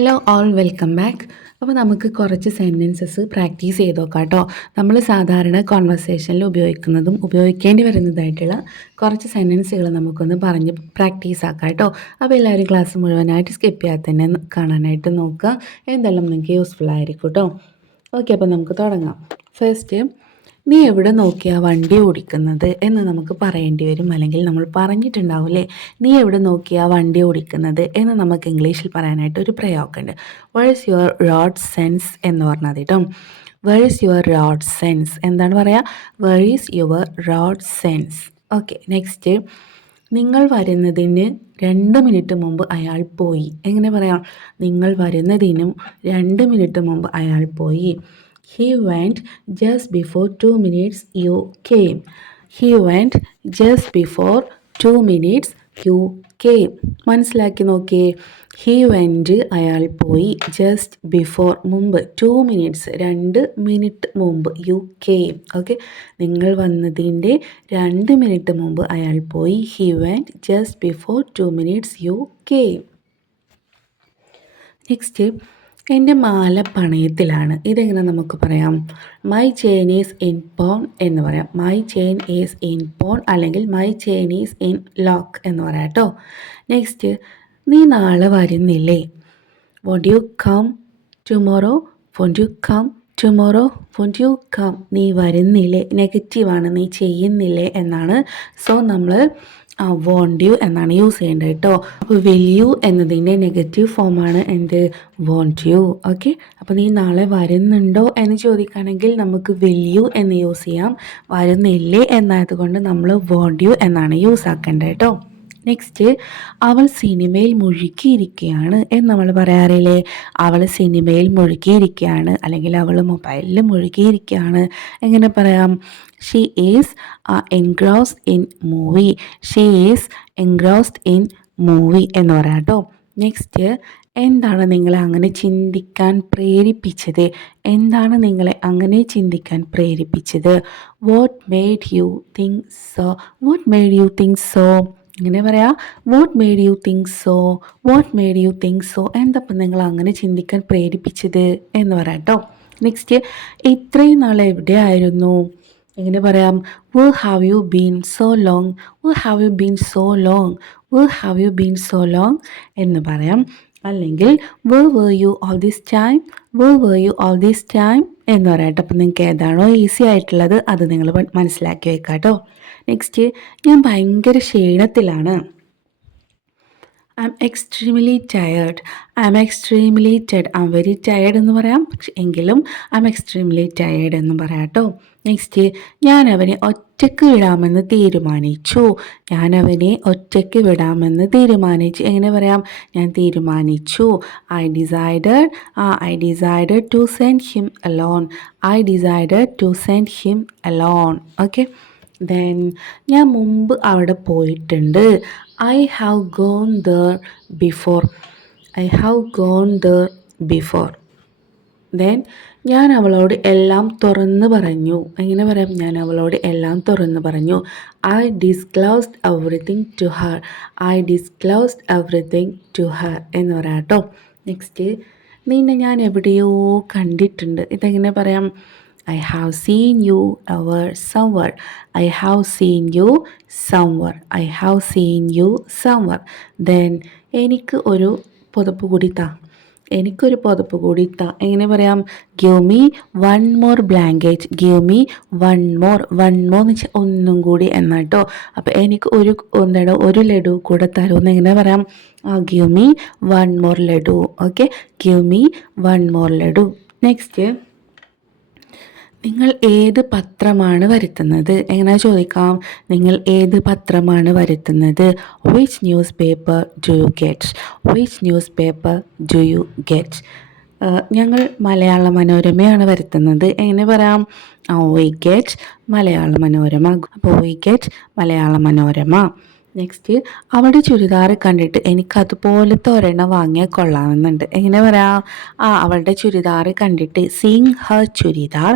Hello all welcome back. അപ്പോൾ നമുക്ക് കുറച്ച് സെൻറ്റൻസസ് പ്രാക്ടീസ് ചെയ്ത് നോക്കാം കേട്ടോ. നമ്മൾ സാധാരണ കോൺവെർസേഷനിൽ ഉപയോഗിക്കുന്നതും ഉപയോഗിക്കേണ്ടി വരുന്നതായിട്ടുള്ള കുറച്ച് സെൻറ്റൻസുകൾ നമുക്കൊന്ന് പറഞ്ഞ് പ്രാക്ടീസ് ആക്കാം കേട്ടോ. അപ്പോൾ എല്ലാവരും ക്ലാസ് മുഴുവനായിട്ട് സ്കിപ്പ് ചെയ്യാതെ തന്നെ കാണാനായിട്ട് നോക്കുക. എന്തെല്ലാം നിങ്ങൾക്ക് യൂസ്ഫുൾ ആയിരിക്കും കേട്ടോ. ഓക്കെ, അപ്പോൾ നമുക്ക് തുടങ്ങാം. ഫസ്റ്റ്, നീ എവിടെ നോക്കിയാണ് വണ്ടി ഓടിക്കുന്നത് എന്ന് നമുക്ക് പറയേണ്ടി വരും, അല്ലെങ്കിൽ നമ്മൾ പറഞ്ഞിട്ടുണ്ടാവില്ലേ നീ എവിടെ നോക്കിയാണ് വണ്ടി ഓടിക്കുന്നത് എന്ന് നമുക്ക് ഇംഗ്ലീഷിൽ പറയാനായിട്ട് ഒരു പ്രയോഗമുണ്ട്. Where is your road sense എന്ന് പറഞ്ഞാൽ കേട്ടോ. Where is your road sense എന്താണ് പറയുക? Where is your road sense. Okay, next, നിങ്ങൾ വരുന്നതിന് 2 മിനിറ്റ് മുമ്പ് അയാൾ പോയി. എങ്ങനെ പറയാം? നിങ്ങൾ വരുന്നതിനും 2 മിനിറ്റ് മുമ്പ് അയാൾ പോയി. He went just before 2 minutes you came. He went just before 2 minutes you came. മനസ്സിലാക്കി നോക്കിയേ. He went അയാൾ പോയി, just before മുമ്പ്, 2 minutes 2 മിനിറ്റ് മുമ്പ്, you came. ഓക്കെ, നിങ്ങൾ വന്നതിൻ്റെ 2 മിനിറ്റ് മുമ്പ് അയാൾ പോയി. He went just before 2 minutes you came. Next, എൻ്റെ മാല പണയത്തിലാണ്. ഇതെങ്ങനെ നമുക്ക് പറയാം? My chain is in pawn എന്ന് പറയാം. My chain is in pawn അല്ലെങ്കിൽ my chain is in lock എന്ന് പറയാം കേട്ടോ. നെക്സ്റ്റ്, നീ നാളെ വരുന്നില്ലേ? Won't you come tomorrow? Won't you come tomorrow? Won't you come? നീ വരുന്നില്ലേ നെഗറ്റീവാണ്, നീ ചെയ്യുന്നില്ലേ എന്നാണ്. സോ നമ്മൾ വോണ്ട് യു എന്നാണ് യൂസ് ചെയ്യേണ്ടത് കേട്ടോ. അപ്പോൾ വിൽ യു എന്നതിൻ്റെ നെഗറ്റീവ് ഫോമാണ് എന്ത്? Won't U. ഓക്കെ, അപ്പോൾ നീ നാളെ വരുന്നുണ്ടോ എന്ന് ചോദിക്കുകയാണെങ്കിൽ നമുക്ക് വിൽ യു എന്ന് യൂസ് ചെയ്യാം. വരുന്നില്ലേ എന്നായതുകൊണ്ട് നമ്മൾ വോണ്ട് യു എന്നാണ് യൂസ് ആക്കേണ്ടത് കേട്ടോ. നെക്സ്റ്റ്, അവൾ സിനിമയിൽ മുഴുകിയിരിക്കുകയാണ് എന്ന് നമ്മൾ പറയാറില്ലേ? അവൾ സിനിമയിൽ മുഴുകിയിരിക്കുകയാണ് അല്ലെങ്കിൽ അവൾ മൊബൈലിൽ മുഴുകിയിരിക്കുകയാണ്. എങ്ങനെ പറയാം? She is engrossed in movie. She is engrossed in movie എന്ന് പറയാം കേട്ടോ. നെക്സ്റ്റ്, എന്താണ് നിങ്ങളെ അങ്ങനെ ചിന്തിക്കാൻ പ്രേരിപ്പിച്ചത്? എന്താണ് നിങ്ങളെ അങ്ങനെ ചിന്തിക്കാൻ പ്രേരിപ്പിച്ചത്? What made you think so? What made you think so? ഇങ്ങനെ പറയാം, what made you think so? What made you think so? എന്തപ്പം നിങ്ങൾ അങ്ങനെ ചിന്തിക്കാൻ പ്രേരിപ്പിച്ചത് എന്ന് പറയാം കേട്ടോ. നെക്സ്റ്റ്, ഇത്രയും നാൾ എവിടെയായിരുന്നു? എങ്ങനെ പറയാം? Where have you been so long? Where have you been so long? Where have you been so long എന്ന് പറയാം. അല്ലെങ്കിൽ where were you all this time? Where were you all this time എന്ന് പറയാം കേട്ടോ. അപ്പം നിങ്ങൾക്ക് ഏതാണോ ഈസി ആയിട്ടുള്ളത് അത് നിങ്ങൾ മനസ്സിലാക്കി വെക്കാം കേട്ടോ. നെക്സ്റ്റ്, ഞാൻ ഭയങ്കര ക്ഷീണത്തിലാണ്. I am extremely tired. I am extremely tired. I am very tired എന്ന് പറയാം, പക്ഷെ എങ്കിലും ഐ എം എക്സ്ട്രീംലി ടയേർഡ് എന്ന് പറയാം കേട്ടോ. നെക്സ്റ്റ്, ഞാൻ അവനെ ഒറ്റയ്ക്ക് വിടാമെന്ന് തീരുമാനിച്ചു. ഞാൻ അവനെ ഒറ്റയ്ക്ക് വിടാമെന്ന് തീരുമാനിച്ചു. എങ്ങനെ പറയാം? ഞാൻ തീരുമാനിച്ചു. I decided to send him alone. I decided to send him alone. Okay, then ഞാൻ മുമ്പ് അവിടെ പോയിട്ടുണ്ട്. I have gone there before. I have gone there before. Then ഞാൻ അവളോട് എല്ലാം തുറന്ന് പറഞ്ഞു. എങ്ങനെ പറയാം? ഞാൻ അവളോട് എല്ലാം തുറന്ന് പറഞ്ഞു. I disclosed everything to her. I disclosed everything to her എന്ന് പറയാം കേട്ടോ. നെക്സ്റ്റ്, നിന്നെ ഞാൻ എവിടെയോ കണ്ടിട്ടുണ്ട്. ഇതെങ്ങനെ പറയാം? I have seen you somewhere. I have seen you somewhere. I have seen you somewhere. Then എനിക്ക് ഒരു പുതപ്പ് കൂടി താ. എനിക്കൊരു പുതപ്പ് കൂടി താ. എങ്ങനെ പറയാം? Give me one more blanket. Give me one more. One more എന്ന് വെച്ചാൽ ഒന്നും കൂടി എന്നാട്ടോ. അപ്പോൾ എനിക്ക് ഒരു ലഡു കൂടെ തരുമെന്ന് എങ്ങനെ പറയാം? Give me one more laddu. Okay, give me one more laddu. Next, നിങ്ങൾ ഏത് പത്രമാണ് വരുത്തുന്നത്? എങ്ങനെ ചോദിക്കാം? നിങ്ങൾ ഏത് പത്രമാണ് വരുത്തുന്നത്? Which news paper do you get? Which news paper do you get? ഞങ്ങൾ മലയാള മനോരമയാണ് വരുത്തുന്നത്. എങ്ങനെ പറയാം? We get Malayala Manorama. അപ്പോൾ we get Malayala Manorama. Next അവളുടെ ചുരിദാർ കണ്ടിട്ട് എനിക്ക് അതുപോലത്തെ ഒരെണ്ണം വാങ്ങിയാൽ കൊള്ളാമെന്നുണ്ട്. എങ്ങനെ പറയാം? അവളുടെ ചുരിദാർ കണ്ടിട്ട് seeing Har churidar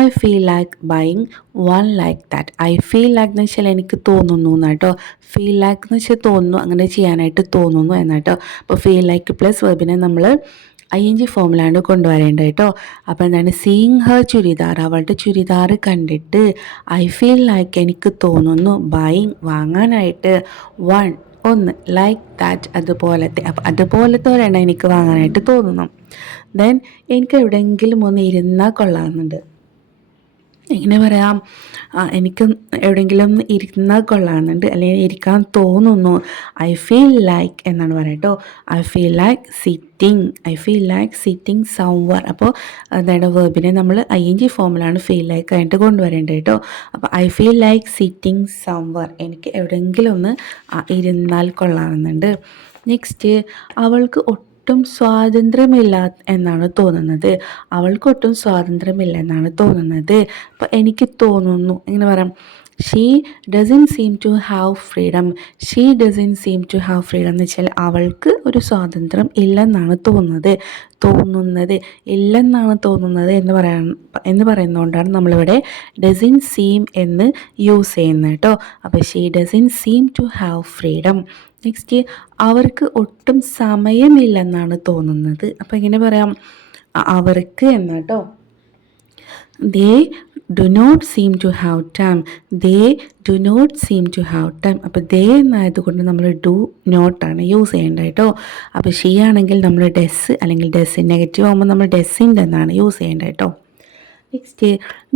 I feel like buying one like that. I feel like എന്ന് വെച്ചാൽ എനിക്ക് തോന്നുന്നു എന്നാട്ടോ. ഫീൽ ലൈക്ക് എന്ന് വെച്ചാൽ തോന്നുന്നു, അങ്ങനെ ചെയ്യാനായിട്ട് തോന്നുന്നു എന്നാട്ടോ. അപ്പോൾ ഫീൽ ലൈക്ക് പ്ലസ് വെബിനെ നമ്മൾ ING ഫോമിലാണ് കൊണ്ടുവരേണ്ടത് കേട്ടോ. അപ്പോൾ എന്താണ്? സീയിങ് ഹർ ചുരിദാർ, അവളുടെ ചുരിദാർ കണ്ടിട്ട് ഐ ഫീൽ ലൈക്ക് എനിക്ക് തോന്നുന്നു ബൈയിങ് വാങ്ങാനായിട്ട് വൺ ഒന്ന് ലൈക്ക് ദാറ്റ് അതുപോലത്തെ. അപ്പോൾ അതുപോലത്തെ ഒരെണ്ണം എനിക്ക് വാങ്ങാനായിട്ട് തോന്നുന്നു. ദെൻ എനിക്ക് എവിടെയെങ്കിലും ഒന്ന് ഇരുന്നാൽ കൊള്ളാമെന്നുണ്ട്. എങ്ങനെ പറയാം? എനിക്ക് എവിടെയെങ്കിലും ഒന്ന് ഇരുന്നാൽ കൊള്ളാമെന്നുണ്ട്, അല്ലെങ്കിൽ ഇരിക്കാൻ തോന്നുന്നു. ഐ ഫീൽ ലൈക്ക് എന്നാണ് പറയുക കേട്ടോ. I feel like sitting, I feel like sitting സംവർ. അപ്പോൾ അതായത് വേർബിനെ നമ്മൾ ING ഫോമിലാണ് ഫീൽ ലൈക്ക് ആയിട്ട് കൊണ്ടുവരേണ്ടത് കേട്ടോ. അപ്പോൾ ഐ ഫീൽ ലൈക്ക് സിറ്റിംഗ് സംവർ, എനിക്ക് എവിടെയെങ്കിലും ഒന്ന് ഇരുന്നാൽ കൊള്ളാമെന്നുണ്ട്. നെക്സ്റ്റ്, അവൾക്ക് ഒട്ടും സ്വാതന്ത്ര്യമില്ല എന്നാണ് തോന്നുന്നത്. അവൾക്കൊട്ടും സ്വാതന്ത്ര്യമില്ല എന്നാണ് തോന്നുന്നത്. അപ്പോൾ എനിക്ക് തോന്നുന്നു, എങ്ങനെ പറയാം? She doesn't seem to have freedom. She doesn't seem to have freedom എന്ന് വെച്ചാൽ അവൾക്ക് ഒരു സ്വാതന്ത്ര്യം ഇല്ലെന്നാണ് തോന്നുന്നത് ഇല്ലെന്നാണ് തോന്നുന്നത് എന്ന് പറയുന്നതുകൊണ്ടാണ് നമ്മളിവിടെ ഡസൻ സീം എന്ന് യൂസ് ചെയ്യുന്നത് കേട്ടോ. അപ്പോൾ she doesn't seem to have freedom. Next, അവർക്ക് ഒട്ടും സമയമില്ലെന്നാണ് തോന്നുന്നത്. അപ്പോൾ എങ്ങനെ പറയാം? അവർക്ക് എന്നാട്ടോ. They do not seem to have time. They do not seem to have time. അപ്പോൾ ദേ എന്നായതുകൊണ്ട് നമ്മൾ ഡു നോട്ടാണ് യൂസ് ചെയ്യേണ്ടത് കേട്ടോ. അപ്പോൾ ഷീ ആണെങ്കിൽ നമ്മൾ ഡെസ് അല്ലെങ്കിൽ ഡെസ് നെഗറ്റീവ് ആകുമ്പോൾ നമ്മൾ ഡെസ്സിൻ്റെ എന്നാണ് യൂസ് ചെയ്യേണ്ടത് കേട്ടോ. നെക്സ്റ്റ്,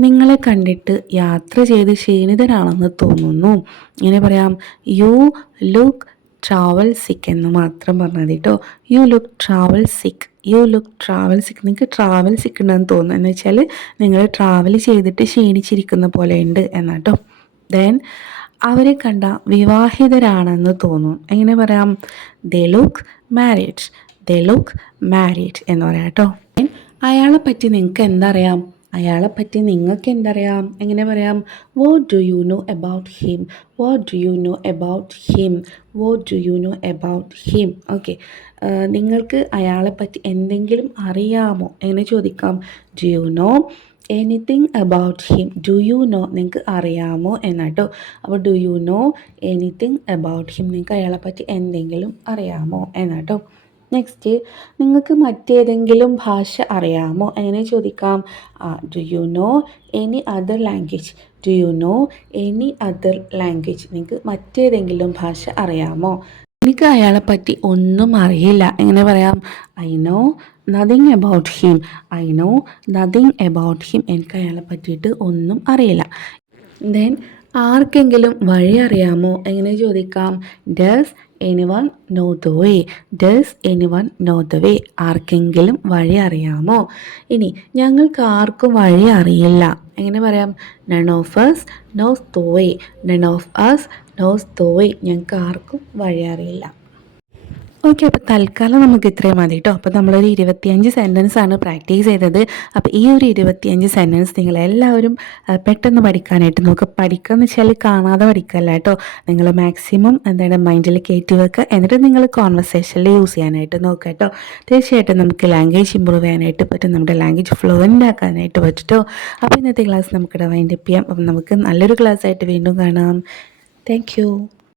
നിങ്ങളെ കണ്ടിട്ട് യാത്ര ചെയ്ത് ക്ഷീണിതരാണെന്ന് തോന്നുന്നു. ഇങ്ങനെ പറയാം, യു ലുക്ക് ട്രാവൽ സിക്ക് എന്ന് മാത്രം പറഞ്ഞാൽ മതി കേട്ടോ. യു ലുക്ക് ട്രാവൽ സിക്ക്, യു ലുക്ക് ട്രാവൽ സിക്ക്. നിങ്ങൾക്ക് ട്രാവൽ സിക്ക് ഉണ്ടെന്ന് തോന്നുന്നു, എന്ന് വെച്ചാൽ നിങ്ങൾ ട്രാവൽ ചെയ്തിട്ട് ക്ഷീണിച്ചിരിക്കുന്ന പോലെ ഉണ്ട് എന്നാട്ടോ. ദെൻ അവരെ കണ്ട വിവാഹിതരാണെന്ന് തോന്നും. എങ്ങനെ പറയാം? They look married, they look married എന്ന് പറയാം കേട്ടോ. അയാളെ പറ്റി നിങ്ങൾക്ക് എന്തറിയാം? അയാളെപ്പറ്റി നിങ്ങൾക്ക് എന്തറിയാം? എങ്ങനെ പറയാം? What do you know about him, what do you know about him, what do you know about him. Okay, നിങ്ങൾക്ക് അയാളെപ്പറ്റി എന്തെങ്കിലും അറിയാമോ എങ്ങനെ ചോദിക്കാം? Do you know anything about him. Do you know നിങ്ങൾക്ക് അറിയാമോ എന്നാട്ടോ. അപ്പോൾ do you know anything about him, നിങ്ങൾക്ക് അയാളെപ്പറ്റി എന്തെങ്കിലും അറിയാമോ എന്നാട്ടോ. നെക്സ്റ്റ്, നിങ്ങൾക്ക് മറ്റേതെങ്കിലും ഭാഷ അറിയാമോ എങ്ങനെ ചോദിക്കാം? Do you know any other language, do you know any other language, നിങ്ങൾക്ക് മറ്റേതെങ്കിലും ഭാഷ അറിയാമോ? എനിക്ക് അയാളെപ്പറ്റി ഒന്നും അറിയില്ല. എങ്ങനെ പറയാം? I know nothing about him, I know nothing about him, എനിക്ക് അയാളെ പറ്റിയിട്ട് ഒന്നും അറിയില്ല. ദെൻ ആർക്കെങ്കിലും വഴി അറിയാമോ എങ്ങനെ ചോദിക്കാം? Does anyone know the way, does anyone know the way, ആർക്കെങ്കിലും വഴി അറിയാമോ? ഇനി ഞങ്ങൾക്ക് ആർക്കും വഴി അറിയില്ല എങ്ങനെ പറയാം? None of us knows the way, none of us knows the way, ഞങ്ങൾക്ക് ആർക്കും വഴി അറിയില്ല. ഓക്കെ, അപ്പോൾ തൽക്കാലം നമുക്ക് ഇത്രയും മതി കേട്ടോ. അപ്പോൾ നമ്മളൊരു 25 സെൻറ്റൻസാണ് പ്രാക്ടീസ് ചെയ്തത്. അപ്പോൾ ഈ ഒരു 25 സെൻറ്റൻസ് നിങ്ങളെല്ലാവരും പെട്ടെന്ന് പഠിക്കാനായിട്ട് നോക്കുക. പഠിക്കുക എന്ന് വെച്ചാൽ കാണാതെ പഠിക്കല്ല കേട്ടോ. നിങ്ങൾ മാക്സിമം എന്താണ് മൈൻഡിൽ കയറ്റി വെക്കുക, എന്നിട്ട് നിങ്ങൾ കോൺവെർസേഷനിൽ യൂസ് ചെയ്യാനായിട്ട് നോക്കുക കേട്ടോ. തീർച്ചയായിട്ടും നമുക്ക് ലാംഗ്വേജ് ഇമ്പ്രൂവ് ചെയ്യാനായിട്ട് പറ്റും, നമ്മുടെ ലാംഗ്വേജ് ഫ്ലുവൻ്റ് ആക്കാനായിട്ട് പറ്റും കേട്ടോ. അപ്പോൾ ഇന്നത്തെ ക്ലാസ് നമുക്കിവിടെ വൈൻഡപ്പ് ചെയ്യാം. അപ്പം നമുക്ക് നല്ലൊരു ക്ലാസ്സായിട്ട് വീണ്ടും കാണാം. Thank you.